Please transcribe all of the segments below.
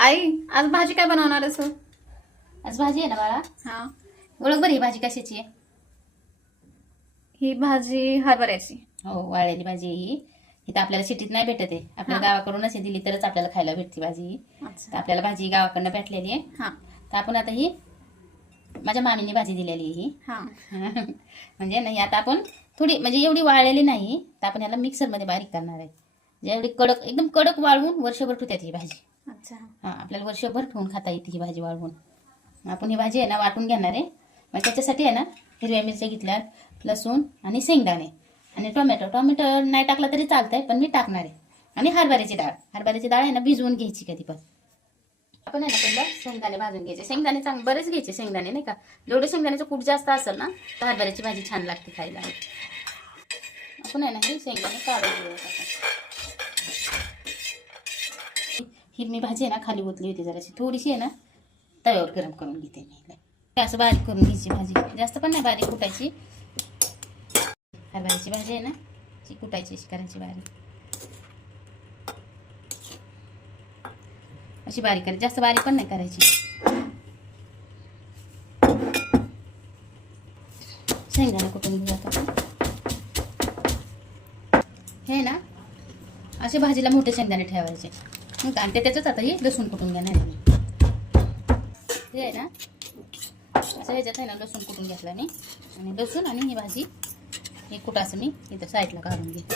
आई आज भाजी काय बनवणार असो आज भाजी आहे ना बाळा. हा. ओळख बरी ही भाजी कशाची? आहे ही भाजी हरभऱ्याची. हो वाळलेली भाजी आहे ही. इथं आपल्याला सिटीत नाही भेटत आहे. आपल्याला हा. गावाकडूनच हे दिली तरच आपल्याला खायला भेटते भाजी ही. तर आपल्याला भाजी गावाकडनं भेटलेली आहे. हा. तर आपण आता ही माझ्या मामीने भाजी दिलेली आहे ही. हा. म्हणजे नाही आता आपण थोडी म्हणजे एवढी वाळलेली नाही तर आपण याला मिक्सरमध्ये बारीक करणार आहे. जेवढी कडक एकदम कडक वाळवून वर्षभर ठेवतात ही भाजी. अच्छा. हां आपल्याला वर्षभर ठेवून खाता येते ही भाजी वाळवून. आपण ही भाजी आहे ना वाटून घेणार आहे. मग त्याच्यासाठी आहे ना हिरव्या मिरच्या घेतल्यात लसूण आणि शेंगदाणे. आणि टोमॅटो टोमॅटो नाही टाकला तरी चालतंय पण मी टाकणार आहे. आणि हरभऱ्याची डाळ. हरभऱ्याची डाळ आहे ना भिजवून घ्यायची कधी पण. आपण आहे ना पहिलं शेंगदाणे भाजून घ्यायचे. शेंगदाणे चांग बरेच घ्यायचे शेंगदाणे नाही का? जेवढे शेंगदाण्याचं कूट जास्त असेल ना तर हरभऱ्याची भाजी छान लागते खायला. आपण आहे ना हे शेंगदाणे काढून घेऊयात आता. ही मी भाजी आहे ना खाली ओतली होती जराशी. थोडीशी आहे ना तव्यावर गरम करून घेते मी असं बारीक करून घ्यायची भाजी. जास्त पण नाही बारीक कुटायची. हरभऱ्याची भाजी आहे ना ती कुटायची अशी करायची बारीक. अशी बारीक करायची. जास्त बारीक पण नाही करायची. शेंगदाणा कुठून घेऊ हे ना असे भाजीला मोठे शेंगदाणे ठेवायचे. आणि ते त्याच्यात आता हे लसूण कुटून घेणार आहे. हे आहे ना? असं ह्याच्यात आहे ना लसूण कुटून घेतला मी. आणि लसूण आणि ही भाजी हे कुटाचं मी इथं साईडला काढून घेते.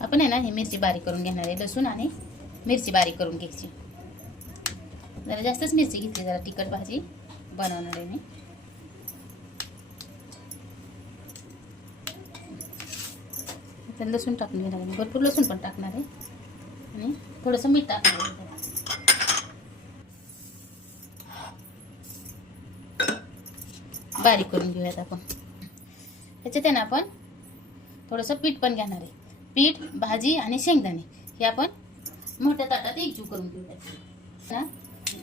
आपण आहे ना ही मिरची बारीक करून घेणार आहे. लसूण आणि मिरची बारीक करून घ्यायची. जरा जास्तच मिरची घेतली जरा तिखट भाजी बनवणार आहे मी. त्यात लसूण टाकून घेणार आहे भरपूर लसूण पण टाकणार आहे. आणि थोडंसं मीठ टाकणार आहे त्याला. बारीक करून घेऊयात आपण. त्याच्यात आहे ना आपण थोडंसं पीठ पण घेणार आहे. पीठ भाजी आणि शेंगदाणे हे आपण मोठ्या ताटात एकजीव करून घेऊयात. ना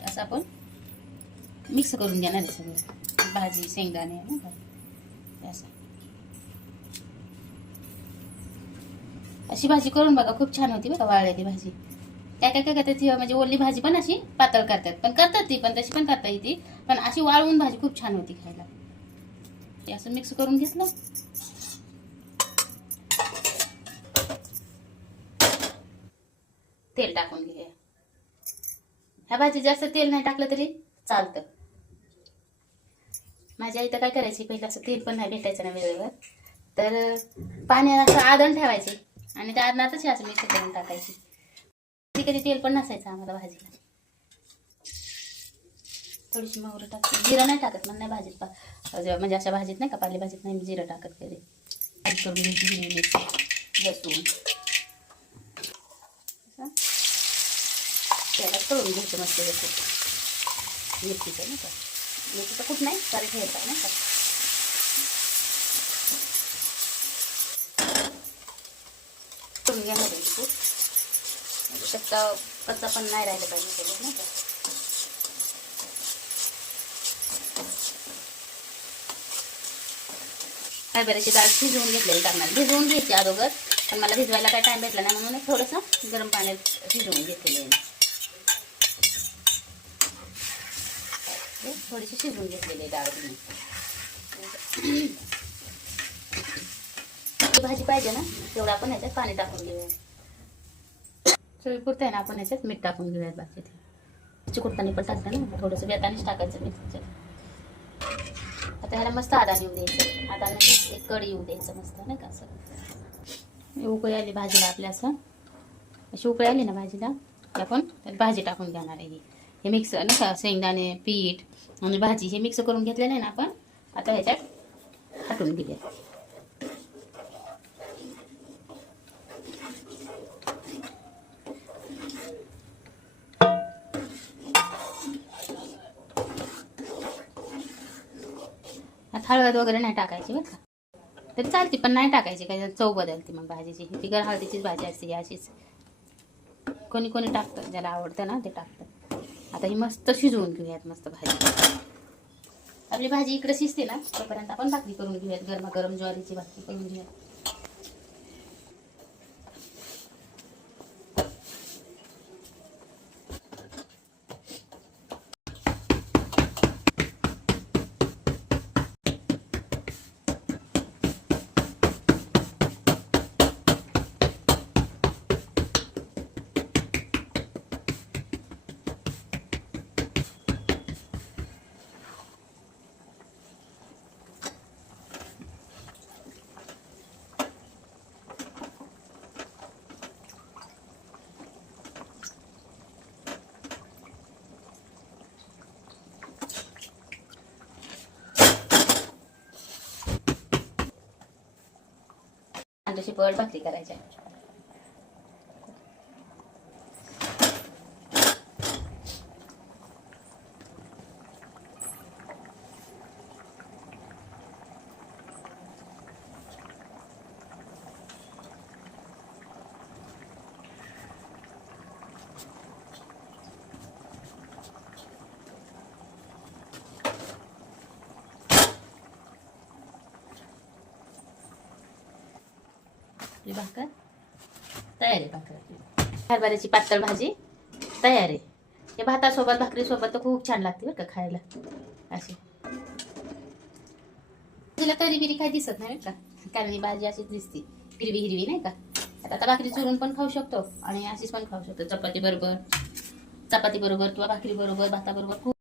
असं आपण मिक्स करून घेणार आहे सगळं. भाजी शेंगदाणे आहे ना असं. अशी भाजी करून बघा खूप छान होती बघा वाळलेली भाजी. त्या काय काय करतात ती म्हणजे ओली भाजी पण अशी पातळ करतात. पण करतात ती पण तशी पण करता येते. पण अशी वाळवून भाजी खूप छान होती खायला. ते असं मिक्स करून घेतलं. तेल टाकून घे. ह्या भाजी जास्त तेल नाही टाकलं तरी चालतं. माझ्या इथं काय करायची पहिलं असं तेल पण नाही भेटायचं ना वेळेवर. तर पाण्यात असं आदण ठेवायचे. आणि त्या आदनातच हे असं मिक्स करून टाकायची. कधी कधी तेल पण नसायचं आम्हाला भाजीला थोडीशी मोहरं टाकते. जिरं नाही टाकत मग नाही भाजीत पा जेव्हा म्हणजे अशा भाजीत नाही का पाली भाजीत नाही मी जिरं टाकत कधी. करून घ्यायची मिरची लसूण. त्याला करून घ्यायचं मस्त जसं मिरचीचं नाही का? मिरचीचं कुठ नाही सारे ठेवायचं नाही का? करून घेणार आहे म्हणजे खूप शक्का कच्चा पण नाही राहिला पाहिजे त्याच्यात नाही का? हरभऱ्याची डाळ शिजवून घेतलेली टाकणार भिजवून घ्यायची अगोदर. पण मला भिजवायला काय टाइम भेटला नाही म्हणून थोडंसं गरम पाण्यात शिजवून घेतलेलं आहे. थोडीशी शिजवून घेतलेली आहे डाळ तुम्ही कशी पाहिजे ना तेवढं आपण ह्याच्यात पाणी टाकून घेऊया. चवीपुरतं आहे ना आपण ह्याच्यात मीठ टाकून घेऊयात बाकी चिकुटतानी पण टाकतं ना थोडंसं बेतानीच टाकायचं मीठ त्याच्यात आता ह्याला मस्त आदान येऊ द्यायचं. आदान एक कडी येऊ द्यायचं मस्त नाही का असं. उकळी आली भाजीला आपल्या असं. अशी उकळी आली ना भाजीला की आपण त्यात भाजी टाकून घेणार आहे हे. मिक्स नाही का शेंगदाणे पीठ आणि भाजी हे मिक्स करून घेतलेलं आहे ना आपण आता ह्याच्यात हाटून घेऊया. हळद वगैरे नाही टाकायची बरं का. तरी चालते पण नाही टाकायची काय चव बदलते मग भाजीची. ही बिगर हळदीचीच भाजी असते अशीच. कोणी कोणी टाकतं ज्याला आवडतं ना ते टाकतं. आता ही मस्त शिजवून घेऊयात मस्त भाजी. आपली भाजी इकडे शिजते ना तोपर्यंत आपण भाकरी करून घेऊयात. गरमागरम ज्वारीची भाकरी करून घेऊयात. आपल्या शिपट भाकरी करायच्या आपली भाकर तयार आहे भाकर. आपली हरभऱ्याची पातळ भाजी. तयार आहे. हे भातासोबत भाकरीसोबत तर खूप छान लागते बरं का खायला. अशी. तिला तरी बिरी काय दिसत नाही का? कारण ही भाजी अशीच दिसते. हिरवी हिरवी नाही का? आता आता भाकरी चुरून पण खाऊ शकतो. आणि अशीच पण खाऊ शकतो. चपाती बरोबर. चपाती बरोबर किंवा भाकरी बरोबर भाताबरोबर खूप